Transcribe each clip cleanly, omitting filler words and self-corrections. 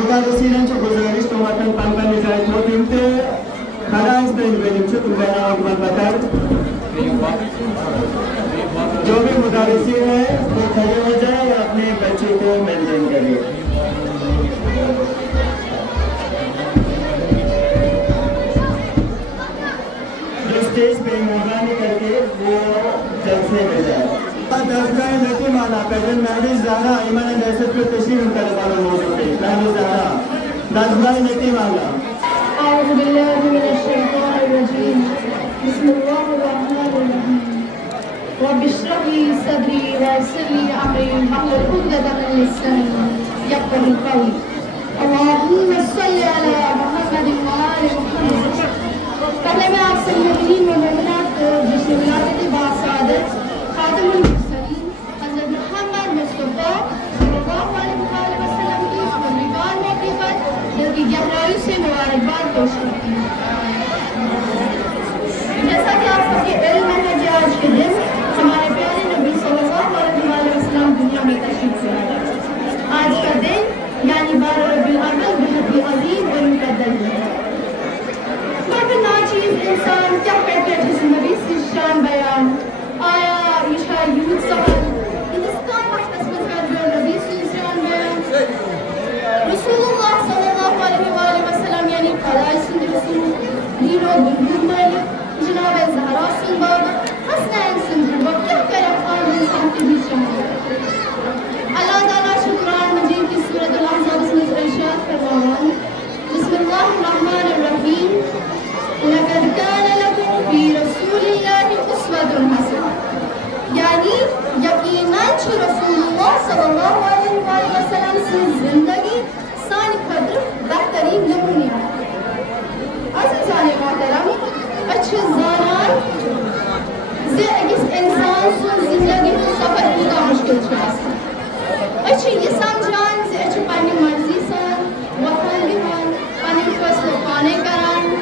مدرسینانچه گزارش تومتن پنبن جایت مدیم ته خلاص دین بریم چه تم بیان آگمان بکر جو بھی مدرسین ہے وہ کھڑے ہو جائے اور اپنے بچے کو مینٹین کرے جو اسٹیج پہ مہربانی کر کے وہ جلسے میں جائے درگاہ یتیم اعلیٰ پیجن مہدی زہرا ایمان دہشت پر تشریف کرنے والا موضوع ہے مہدی زہرا درگاہ یتیم اعلیٰ أعوذ بالله من الشيطان الرجيم بسم الله الرحمن الرحيم رب اشرح لي صدري ويسر لي أمري واحلل عقدة من لساني يفقهوا قولي اللهم صل على محمد وآل محمد پہلے میں آپ سے مومنین و مومنات جشن ولادت باسعادت خاتم المرسلین حضرت محمد مصطفیٰ صلی اللہ علیہ وسلم کی مبارکباد موقع پر دل کی گہرائیوں سے مبارکباد پیش کرتی ہوں۔ جیسا کہ آپ سب کے علم ہے کہ آج کے دن ہمارے پیارے نبی صلی اللہ علیہ وسلم دنیا میں تشریف لائے۔ آج کا دن یعنی 12 ربیع الاول بہت ہی عظیم اور مقدس ہے۔ مگر ناچیز انسان کیا کرتے ہیں جس نبی سے شان بیان آیا عشاء یوت سوال ہندوستان وقت میں جو نبی سے شان بیان رسول اللہ صلی اللہ علیہ وسلم یعنی خدای سند رسول دین و دنیا مالک جناب زہرا سن بابا حسنین سن بابا کیا کرے خان انسان کے بیچ میں اللہ تعالیٰ قرآن مجید کی سورۃ الاحزاب میں ارشاد فرمایا بسم اللہ الرحمن الرحیم لقد كان لكم في رسول الله أسوة حسنة یعنی یقیناً چھ رسول اللہ صلی اللہ علیہ وسلم سے زندگی سان خاطر بہترین نمونہ عزیزان محترم اچھے زانان زِ أکِس انسان سُنٛد زندگی ہُنٛد سفر کوٗتاہ مشکل چھُ آسان أسۍ چھِ یہِ سمجھان زِ أسۍ چھِ پننہِ مرضی سان وۄتھان بیٚہوان پنٕنۍ فٲصلہٕ پانے کران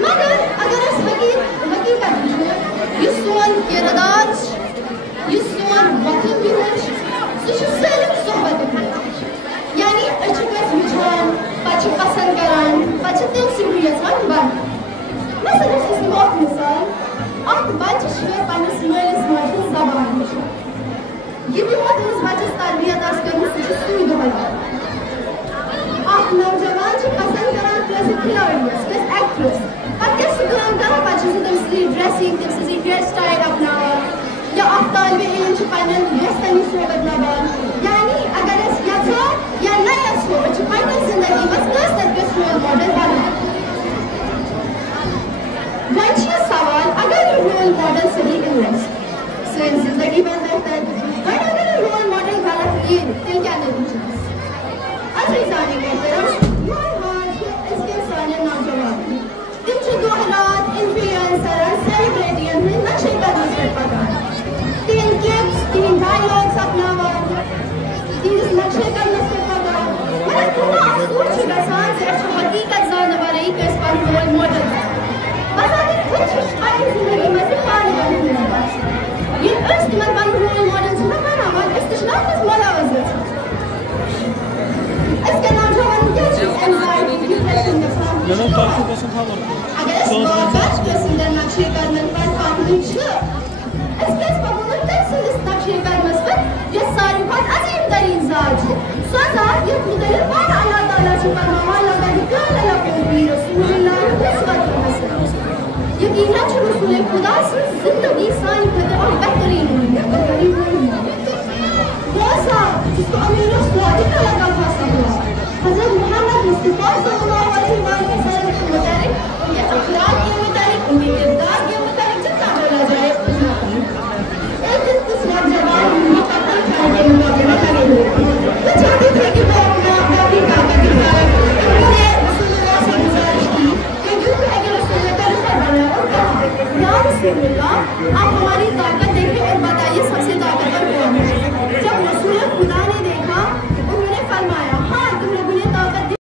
مگر اگر اس حقیقت وچھو یہ سون کردار یہ سون وطن بہن سہ سٲلِم صحبت یعنی أسۍ چھِ کٲنٛسہِ وٕچھان پتہٕ چھِ پسنٛد کران پتہٕ چھِ تٔمۍ سٕے یژھان بنُن مثلاً أسۍ نِمو اکھ مثال اکھ بچہِ چھُ پننِس مٲلِس ماجہِ ہٕنٛز زبان ہیٚچھان یہِ تہِ تٔمِس بچس تربیت آسہِ کٔرمٕژ سُہ چھُ سُے دۄہے اکھ نوجوان چھُ پسنٛد کران کٲنٛسہِ کھِلٲڑِیَس کٲنٛسہِ ایکٹرس پتہٕ کیٛاہ سُہ کٲم کران پتہٕ چھُ سُہ تٔمۍ سٕنٛزٕے ڈریسِنٛگ تٔمۍ سٕنٛزٕے ہیر سٹایل اپناوان یا اکھ طالبہِ علم چھُ پننٮ۪ن دوستن نِش صحبت لبان یعنی اگر أسۍ یژھو یا نہ یژھو أسۍ چھِ پننہِ زندگی منٛز کٲنٛسہِ نتہٕ کٲنٛسہِ رول ماڈل بنان وۄنۍ چھُ یہِ سوال اگر یہِ رول ماڈل صحیح اوس سٲنۍ زندگی بنہِ بہتر وۄنۍ اگر یہِ رول ماڈل غلط یی تیٚلہِ کیٛاہ نتیجہِ عزیزان محترم میون حال چھُ أزکٮ۪ن سانٮ۪ن نوجوانن تِم چھِ دۄہ رات انفلوئنسرن سیلبریٹین ہٕنٛدۍ نقشے قدمس پٮ۪ٹھ پکان تِہنٛدۍ کلپس تِہنٛدۍ ڈایلاگس اپناوان نقشے کا نصف کا مگر کما افسوس چھ گژھان زِ اَسہِ چھُ حقیقت زانن ورٲے کٲنٛسہِ پنُن رول ماڈل بظاہر خود چھِ پننہِ زندگی منٛز تہِ پانہٕ ونُن آسان ییٚلہِ أسۍ تِمن پنُن رول ماڈل چھِنہ بناوان أسۍ تہِ چھِنہ اَتھ منٛز ملوث گژھان أزکٮ۪ن نوجوانن کیٛاہ چھِ اینزایٹی ڈپریشن گژھان اگر أسۍ واقعات کٲنٛسہِ ہٕنٛدٮ۪ن نقشے قدمن پٮ۪ٹھ پکنٕکۍ چھِ أسۍ کیٛازِ پکو نہٕ تٔمۍ سٕنٛدِس نقشے قدمس پٮ۪ٹھ یۄس ساروی کھۄتہٕ عظیٖم تریٖن ذات چھِ سۄ ذات یتھ متعلق پانہٕ اللہ تعالیٰ چھُ فرماوان لقد كان لكم في رسول الله أسوة حسنة یقیناً چھُ رسول خدا سٕنٛز زندگی سانہِ خٲطرٕ اکھ بہتریٖن موسیٰ جس کو امین الصادق لقب حاصل ہوا حضرت محمد مصطفیٰ صلی اللہ علیہ وسلم کے متعلق ان کے اخلاق کے متعلق ان کے کردار کے متعلق جتنا بولا جائے اتنا ایک دن کچھ نوجوان قتل کھانے کے مقابلے میں لگے ہوئے وہ چاہتے تھے کہ میں اپنی طاقت دکھائے انہوں نے رسول اللہ سے گزارش کی کہ جو ہے کہ رسول اللہ کا رفت بنا اور کہا یا رسول اللہ آپ ہماری طاقت دیکھیں